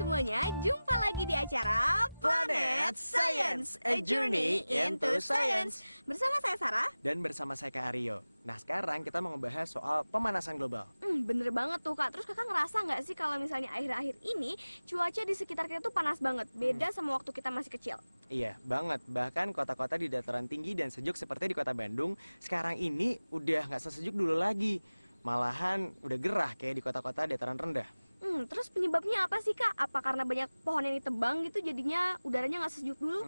semuanya, jumpa lagi di acara Planet Science, a journey into science. Bersama saya Sarah. Dan bersama saya Kak Aryo. Nah sekarang kita mau ngebahas soal pemanasan global. Bener banget tuh Kak. Terus kakak ngerasa nggak sih kalau misalnya akhir-akhir ini cuaca di sekitar kita tuh panas banget, beda sama waktu kita masih kecil? Iya banget, bahkan kota-kota di dataran tinggi dan sejuk seperti di kota Bandung sekarang ini udah nggak sesejuk dulu lagi. Malahan udah gerah kayak di kota-kota dataran rendah. Terus penyebabnya apa sih Kak? Apa karena banyak pohon yang ditebang gitu jadinya udaranya nggak sejuk dulu?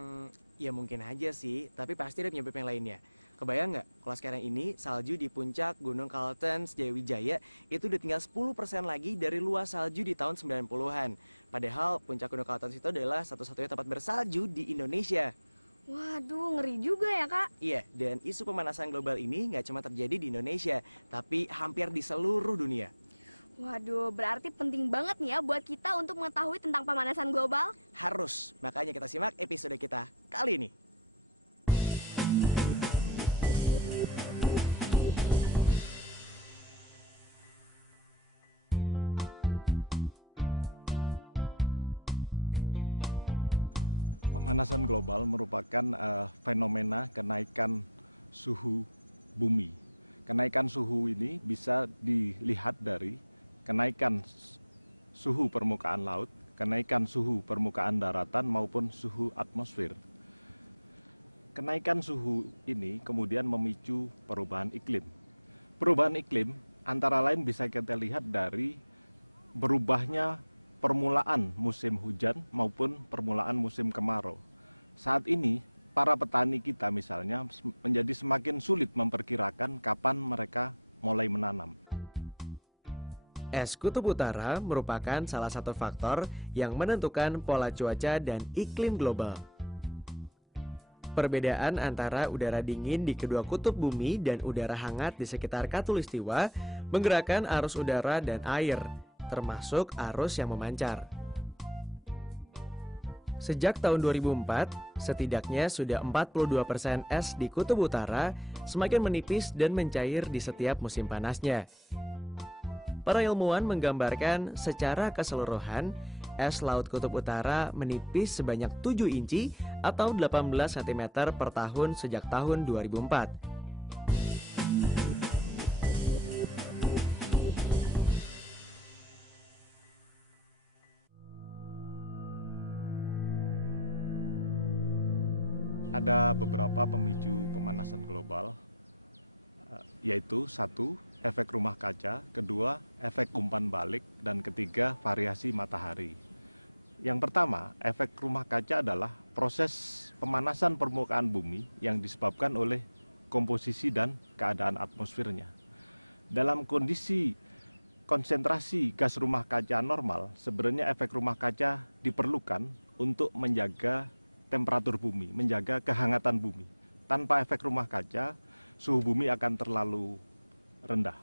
Ya mungkin aja sih, tapi pasti ada penyebab yang lainnya. Kebayang nggak kalau sekarang ini salju di puncak Gunung Kaltens, Jayawijaya itu udah tinggal 10% lagi dari luas salju di tahun 90-an. Padahal puncak Gunung Kaltens itu adalah satu-satunya tempat bersalju di Indonesia. Waduh, ngeri juga ya Kak. Iya, dan isu pemanasan global ini nggak cuma terjadi di Indonesia, tapi hampir di seluruh dunia. Waduh, berarti penting banget nih ya buat kita untuk mengetahui tentang pemanasan global. Harus, makanya kita simak episode kita kali ini. Pemanasan global merupakan fenomena kenaikan suhu bumi. Kenaikan suhu ini bisa dilihat dari kenaikan suhu permukaan laut, kenaikan suhu permukaan daratan maupun suhu atmosfer. Kenaikan suhu ini kemudian memicu perubahan iklim. Perubahan iklim antara lain bisa kita lihat dari berubahnya permulaan musim hujan maupun permulaan musim kemarau. Saat ini, para petani kita misalnya menjadi semakin sulit memperkirakan kapan mereka mulai menanam. Es Kutub Utara merupakan salah satu faktor yang menentukan pola cuaca dan iklim global. Perbedaan antara udara dingin di kedua kutub bumi dan udara hangat di sekitar Khatulistiwa menggerakkan arus udara dan air, termasuk arus yang memancar. Sejak tahun 2004, setidaknya sudah 42% es di Kutub Utara semakin menipis dan mencair di setiap musim panasnya. Para ilmuwan menggambarkan secara keseluruhan, es Laut Kutub Utara menipis sebanyak 7 inci atau 18 cm per tahun sejak tahun 2004. Ada beberapa pemicu pemanasan global, yaitu satu, efek rumah kaca, kedua, efek umpan balik, dan ketiga, variasi matahari. Yang pertama, efek rumah kaca adalah proses pemanasan permukaan bumi yang disebabkan oleh komposisi dan keadaan atmosfernya. Dalam kondisi konsentrasi gas rumah kaca normal, sebenarnya efek rumah kaca diperlukan untuk menjaga temperatur bumi, menjaga kehangatan bumi. Tanpa efek rumah kaca, suhu bumi akan terlalu rendah.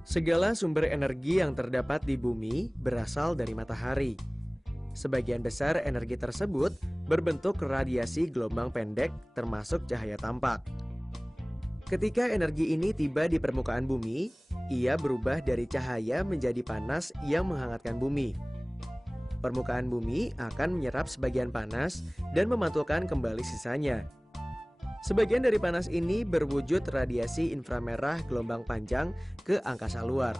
Segala sumber energi yang terdapat di bumi berasal dari matahari. Sebagian besar energi tersebut berbentuk radiasi gelombang pendek termasuk cahaya tampak. Ketika energi ini tiba di permukaan bumi, ia berubah dari cahaya menjadi panas yang menghangatkan bumi. Permukaan bumi akan menyerap sebagian panas dan memantulkan kembali sisanya. Sebagian dari panas ini berwujud radiasi inframerah gelombang panjang ke angkasa luar.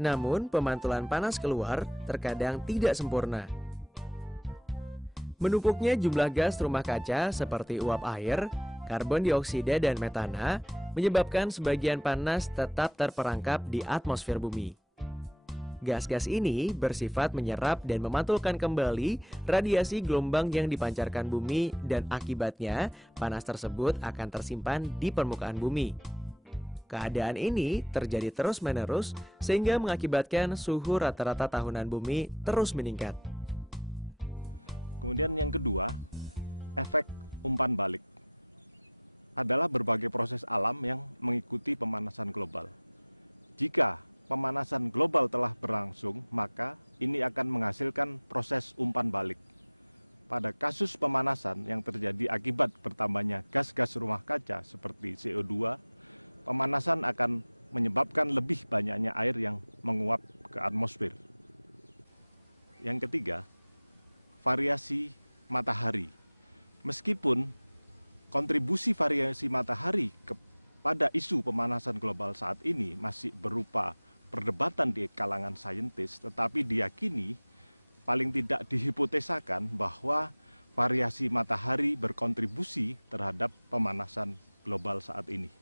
Namun, pemantulan panas keluar terkadang tidak sempurna. Menumpuknya jumlah gas rumah kaca seperti uap air, karbon dioksida, dan metana menyebabkan sebagian panas tetap terperangkap di atmosfer bumi. Gas-gas ini bersifat menyerap dan memantulkan kembali radiasi gelombang yang dipancarkan bumi dan akibatnya panas tersebut akan tersimpan di permukaan bumi. Keadaan ini terjadi terus-menerus sehingga mengakibatkan suhu rata-rata tahunan bumi terus meningkat. Kemudian yang kedua, efek umpan balik adalah berbagai proses alam yang mengikuti pemanasan global. Jika pemanasan global telah berlangsung, maka ini akan menghasilkan proses umpan balik. Pada kasus pemanasan yang terjadi akibat bertambahnya gas-gas rumah kaca seperti CO2, pemanasan akan menyebabkan lebih banyaknya air yang menguap ke atmosfer. Yang ketiga, variasi matahari. Meskipun kontribusi variasi matahari kepada isu pemanasan global saat ini masih berupa perdebatan di kalangan saintis, tetapi diyakini paling tidak dihipotesakan bahwa variasi matahari berkontribusi terhadap pemanasan global saat ini.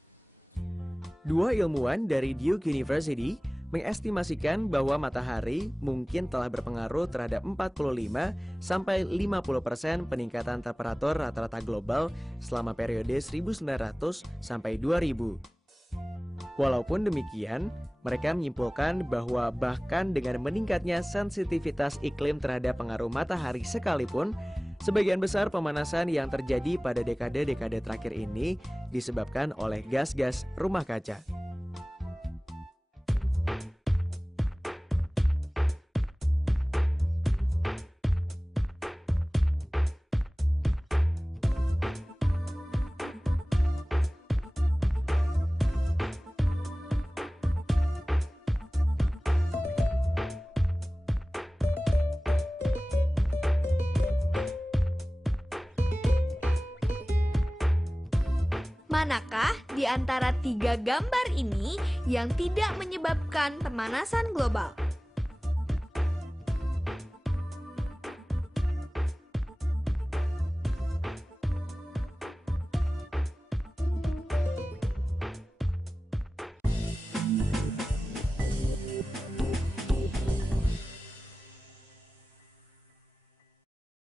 Dua ilmuwan dari Duke University mengestimasikan bahwa matahari mungkin telah berpengaruh terhadap 45-50% peningkatan temperatur rata-rata global selama periode 1900 sampai 2000. Walaupun demikian, mereka menyimpulkan bahwa bahkan dengan meningkatnya sensitivitas iklim terhadap pengaruh matahari sekalipun, sebagian besar pemanasan yang terjadi pada dekade-dekade terakhir ini disebabkan oleh gas-gas rumah kaca. Manakah di antara tiga gambar ini yang tidak menyebabkan pemanasan global?